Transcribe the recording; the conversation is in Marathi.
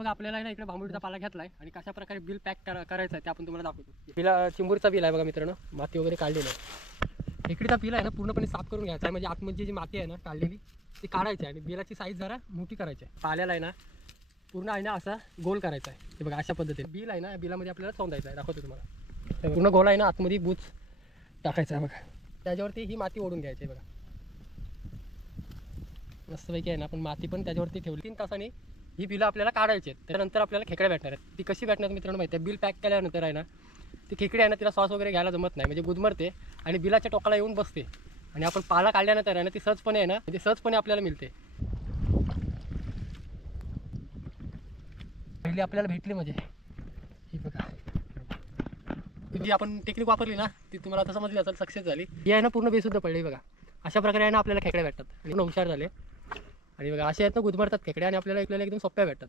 बघा आपल्याला आहे ना इकडे बांबूचा पाला घेतलाय आणि कशा प्रकारे बिल पॅक करायचं आहे ते आपण तुम्हाला दाखवतो। बिला चिंबूरचा बिल आहे बघा मित्रांनो, माती वगैरे काढलेली आहे। इकडेचा बिल आहे ना पूर्णपणे साफ करून घ्यायचा आहे, म्हणजे आतमध्ये जी माती आहे ना काढलेली ती काढायची आहे आणि बिलाची साईज जरा मोठी करायची आहे। पाल्याला आहे ना पूर्ण आहे ना असा गोल करायचा आहे, हे बघा अशा पद्धतीने बिल आहे ना बिलामध्ये आपल्याला चोंदायचं आहे, दाखवतो तुम्हाला। पूर्ण गोल आहे ना आतमध्ये बूच टाकायचा आहे बघा, त्याच्यावरती ही माती ओढून घ्यायची आहे बघा मस्तपैकी आहे ना। आपण माती पण त्याच्यावरती ठेवली। 3 तासांनी ही बिलं आपल्याला काढायची आहेत, त्यानंतर आपल्याला खेकड्या भेटणार आहेत। ती कशी भेटणार मित्रांनो माहिती आहे, बिल पॅक केल्यानंतर आहे ना ती खेकडी आहे ना तिला श्वास वगैरे घ्यायला जमत नाही, म्हणजे गुदमरते आणि बिलाच्या टोकाला येऊन बसते आणि आपण पाला काढल्यानंतर आहे ना ती सहजपणे आहे ना म्हणजे सहजपणे आपल्याला मिळते। पहिली आपल्याला भेटली म्हणजे ही बघा, जी आपण टेक्निक वापरली ना ती तुम्हाला आता समजली असेल, सक्सेस झाली। ही आहे ना पूर्ण बेशुद्ध पडली बघा, अशा प्रकारे आहे ना आपल्याला खेकड्या भेटतात आणि हुशार झाले। आणि बघा असे आहेत ना गुदमरतात खेकड्या आणि आपल्याला एकदम सोप्या भेटतात।